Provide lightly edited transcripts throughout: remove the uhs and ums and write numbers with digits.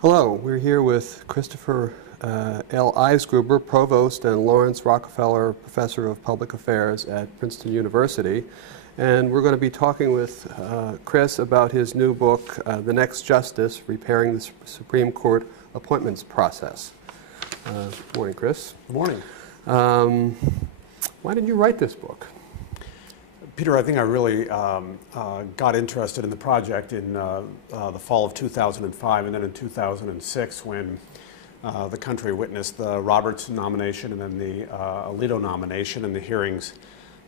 Hello, we're here with Christopher L. Eisgruber, Provost and Lawrence Rockefeller Professor of Public Affairs at Princeton University. And we're going to be talking with Chris about his new book, The Next Justice, Repairing the Supreme Court Appointments Process. Good morning, Chris. Good morning. Why did you write this book? Peter, I think I really got interested in the project in the fall of 2005 and then in 2006 when the country witnessed the Roberts nomination and then the Alito nomination and the hearings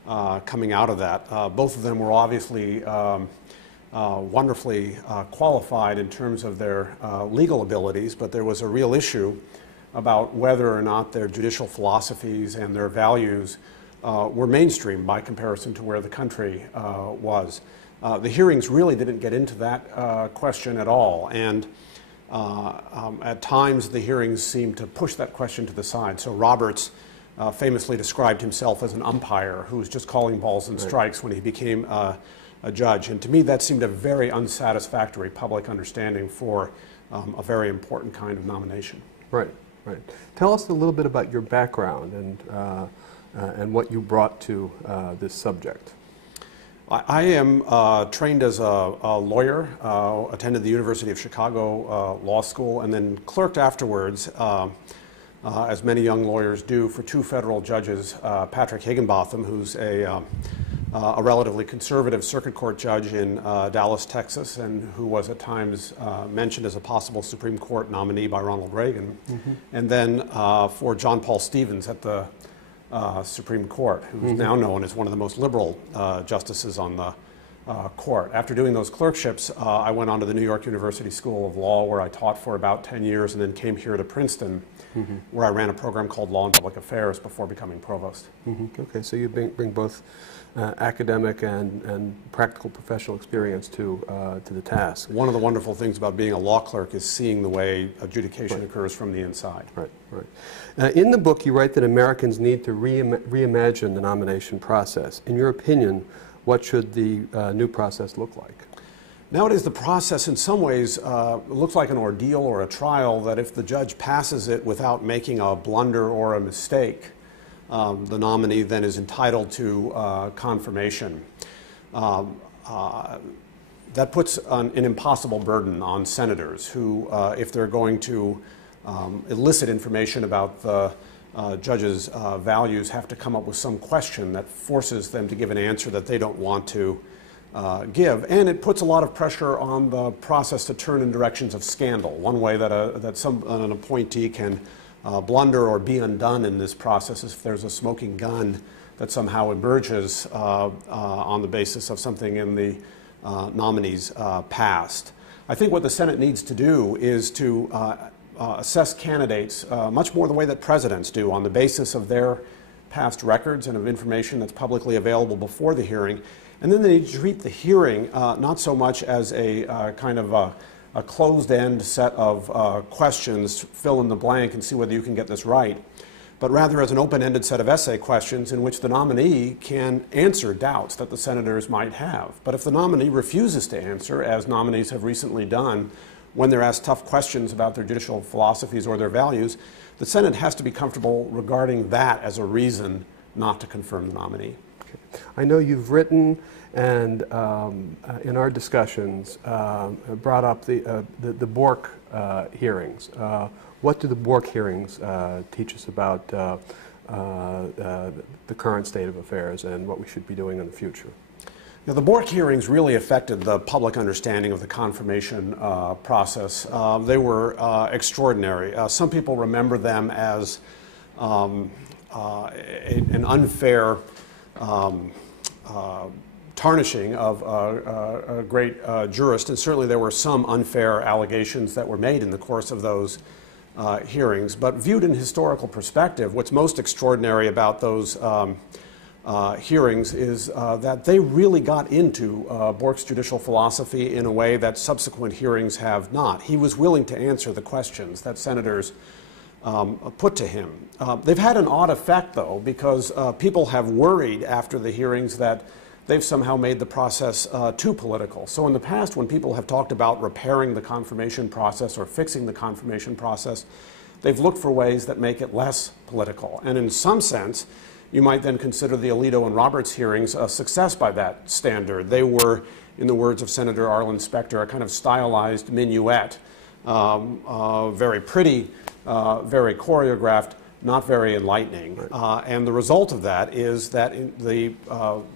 coming out of that. Both of them were obviously wonderfully qualified in terms of their legal abilities, but there was a real issue about whether or not their judicial philosophies and their values were mainstream by comparison to where the country was. The hearings really didn't get into that question at all, and at times the hearings seemed to push that question to the side. So Roberts famously described himself as an umpire who was just calling balls and strikes when he became a judge, and to me that seemed a very unsatisfactory public understanding for a very important kind of nomination. Right, right. Tell us a little bit about your background and what you brought to this subject. I am trained as a lawyer, attended the University of Chicago Law School, and then clerked afterwards, as many young lawyers do, for two federal judges, Patrick Higginbotham, who's a relatively conservative circuit court judge in Dallas, Texas, and who was at times mentioned as a possible Supreme Court nominee by Ronald Reagan, and then for John Paul Stevens at the Supreme Court, who's now known as one of the most liberal justices on the court. After doing those clerkships, I went on to the New York University School of Law, where I taught for about 10 years, and then came here to Princeton, where I ran a program called Law and Public Affairs before becoming provost. Okay, so you bring both academic and practical professional experience to the task. One of the wonderful things about being a law clerk is seeing the way adjudication occurs from the inside. Right, right. In the book, you write that Americans need to reimagine the nomination process. In your opinion, what should the new process look like? Nowadays, the process in some ways looks like an ordeal or a trial that if the judge passes it without making a blunder or a mistake, the nominee then is entitled to confirmation. That puts an impossible burden on senators who, if they're going to elicit information about the judge's values, have to come up with some question that forces them to give an answer that they don't want to give. And it puts a lot of pressure on the process to turn in directions of scandal. One way that an appointee can blunder or be undone in this process is if there's a smoking gun that somehow emerges on the basis of something in the nominee's past. I think what the Senate needs to do is to assess candidates much more the way that presidents do, on the basis of their past records and of information that's publicly available before the hearing. And then they need to treat the hearing not so much as a kind of a closed-end set of questions, fill in the blank and see whether you can get this right, but rather as an open-ended set of essay questions in which the nominee can answer doubts that the senators might have. But if the nominee refuses to answer, as nominees have recently done when they're asked tough questions about their judicial philosophies or their values, the Senate has to be comfortable regarding that as a reason not to confirm the nominee. Okay. I know you've written and in our discussions brought up the Bork hearings. What do the Bork hearings teach us about the current state of affairs and what we should be doing in the future? Now, the Bork hearings really affected the public understanding of the confirmation process. They were extraordinary. Some people remember them as an unfair tarnishing of a great jurist, and certainly there were some unfair allegations that were made in the course of those hearings. But viewed in historical perspective, what's most extraordinary about those hearings is that they really got into Bork's judicial philosophy in a way that subsequent hearings have not. He was willing to answer the questions that senators put to him. They've had an odd effect, though, because people have worried after the hearings that they've somehow made the process too political. So in the past, when people have talked about repairing the confirmation process or fixing the confirmation process, they've looked for ways that make it less political. And in some sense, you might then consider the Alito and Roberts hearings a success by that standard. They were, in the words of Senator Arlen Specter, a kind of stylized minuet, very pretty, very choreographed, not very enlightening. And the result of that is that the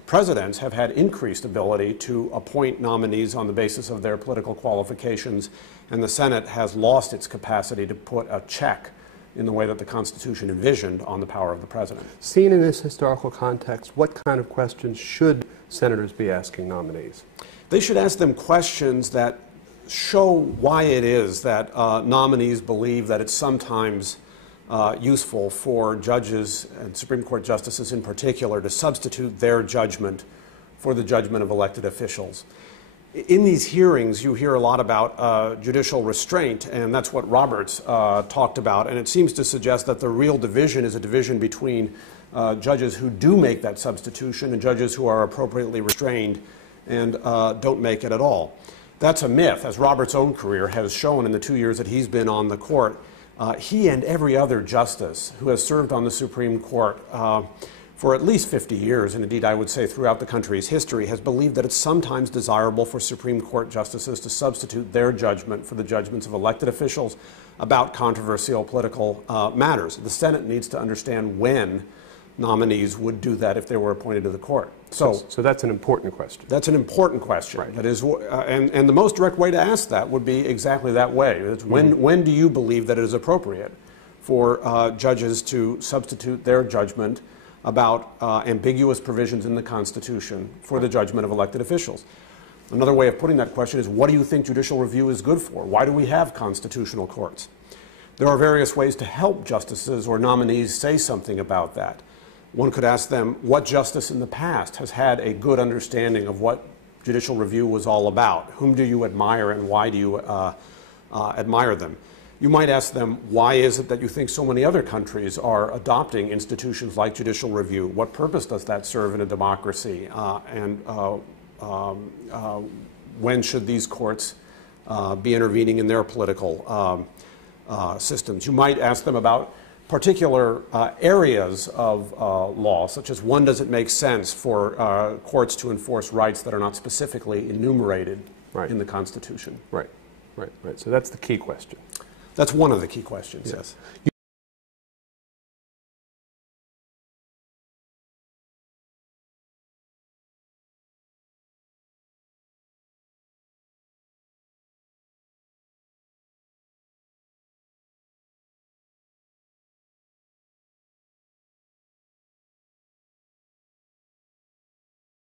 presidents have had increased ability to appoint nominees on the basis of their political qualifications, and the Senate has lost its capacity to put a check in the way that the Constitution envisioned on the power of the president. Seen in this historical context, what kind of questions should senators be asking nominees? They should ask them questions that show why it is that nominees believe that it's sometimes useful for judges and Supreme Court justices in particular to substitute their judgment for the judgment of elected officials. In these hearings, you hear a lot about judicial restraint, and that's what Roberts talked about, and it seems to suggest that the real division is a division between judges who do make that substitution and judges who are appropriately restrained and don't make it at all. That's a myth, as Roberts' own career has shown in the 2 years that he's been on the court. He and every other justice who has served on the Supreme Court for at least 50 years, and indeed I would say throughout the country's history, has believed that it's sometimes desirable for Supreme Court justices to substitute their judgment for the judgments of elected officials about controversial political matters. The Senate needs to understand when nominees would do that if they were appointed to the court. So that's an important question. That's an important question. Right. That is, and the most direct way to ask that would be exactly that way. It's when do you believe that it is appropriate for judges to substitute their judgment about ambiguous provisions in the Constitution for the judgment of elected officials? Another way of putting that question is, what do you think judicial review is good for? Why do we have constitutional courts? There are various ways to help justices or nominees say something about that. One could ask them, what justice in the past has had a good understanding of what judicial review was all about? Whom do you admire and why do you admire them? You might ask them, why is it that you think so many other countries are adopting institutions like judicial review? What purpose does that serve in a democracy? When should these courts be intervening in their political systems? You might ask them about particular areas of law, such as, when does it make sense for courts to enforce rights that are not specifically enumerated in the Constitution? Right. So that's the key question. That's one of the key questions, yes.